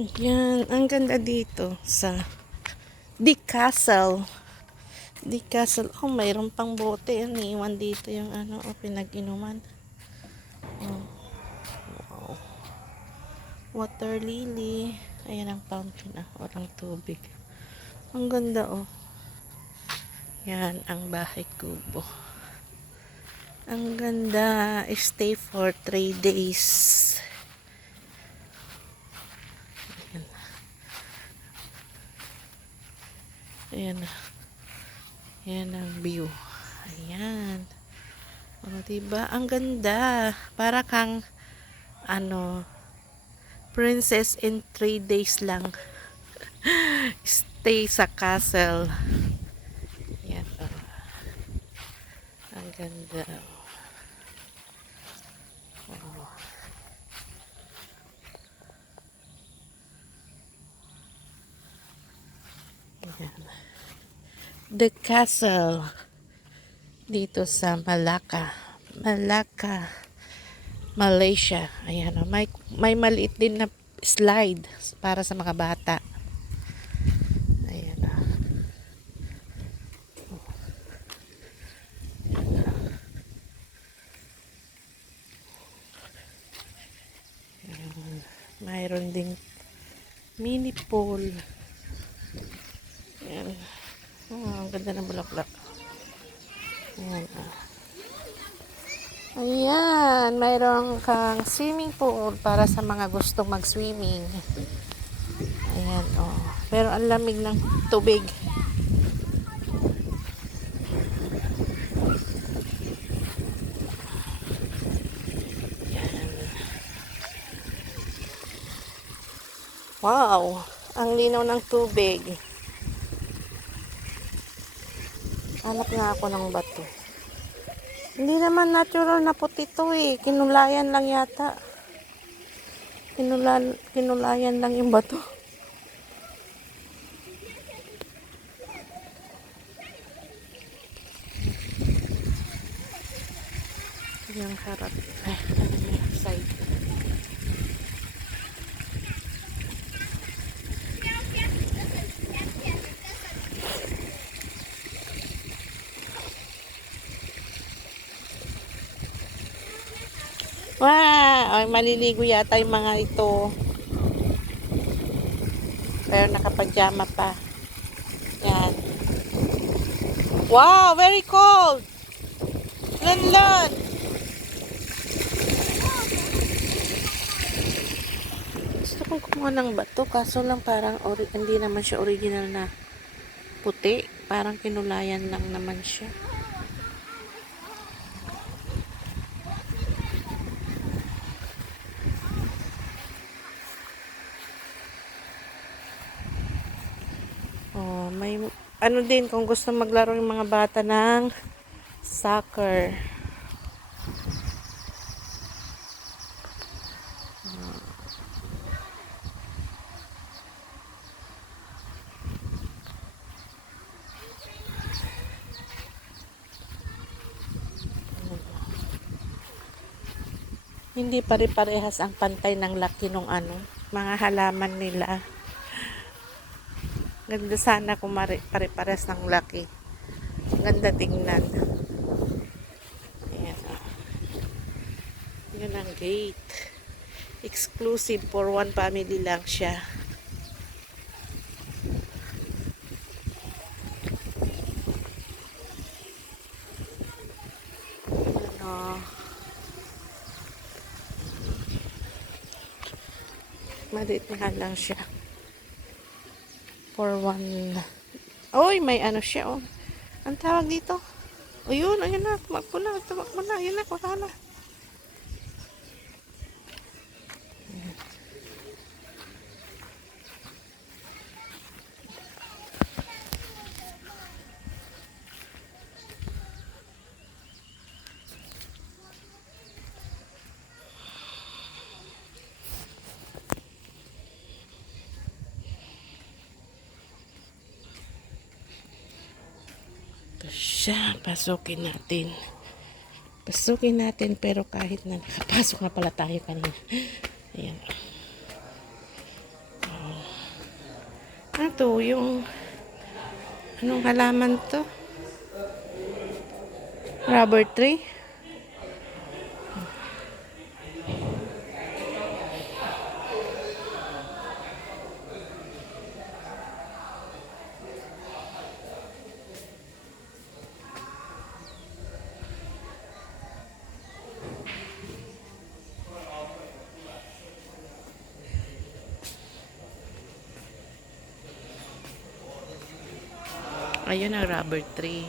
Yan, ang ganda dito sa Dick Castle. Dick Castle. Oh, mayroon pang bote. Iniwan dito yung pinag-inuman. Oh, wow. Water lily. Ayan ang fountain walang tubig. Ang ganda Yan ang bahay kubo. Ang ganda. Stay for 3 days. Ayan. Ayan ang view. Ayan. Diba? Ang ganda. Para kang princess in 3 days lang. Stay sa castle. Ayan. Ang ganda. Ayan. The castle dito sa Malacca, Malaysia. Ayan, may maliit din na slide para sa mga bata. Ayan. Mayroon ding mini pool. Ayan. Ang ganda ng bulaklak. Ayan. Ayan, mayroon kang swimming pool para sa mga gustong mag-swimming. Ayan, pero ang lamig ng tubig. Ayan. Wow, ang linaw ng tubig. Hanap nga ako ng bato. Hindi naman natural na puti to Kinulayan lang yata. Kinulayan lang yung bato. Yung harap. Side. Wow! Ay, maliligo yata yung mga ito. Pero nakapajama pa. Yan. Wow! Very cold! Lanlan! Gusto kong kumuha ng bato. Kaso lang parang hindi naman siya original na puti. Parang kinulayan lang naman siya. May din kung gusto maglaro yung mga bata ng soccer. Hindi pare-parehas ang pantay ng laki ng mga halaman nila. Ganda sana kung pare-parehas ng laki. Ganda tingnan. Ayan. Yun ang gate. Exclusive for one family lang siya. Maliit nga lang siya. For one. Oy, may siya Ang tawag dito. O yun, ayun na. Tumakbo na. Ayun na, wala na. Siya, pasukin natin pero kahit na nakapasok na pala tayo kanina. Ayan. to? Yung, anong halaman to? Rubber tree? Ayun ang rubber tree.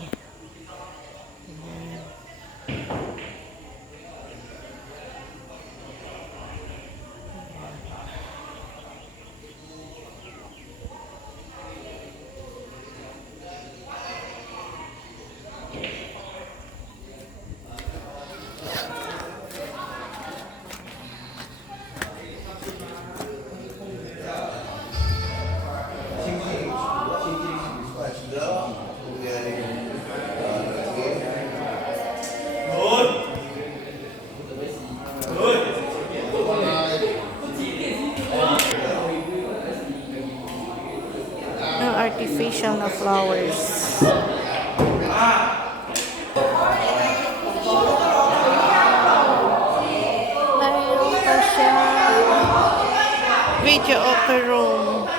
Ang artificial na flowers. Mayroon pa siya. Video opera room.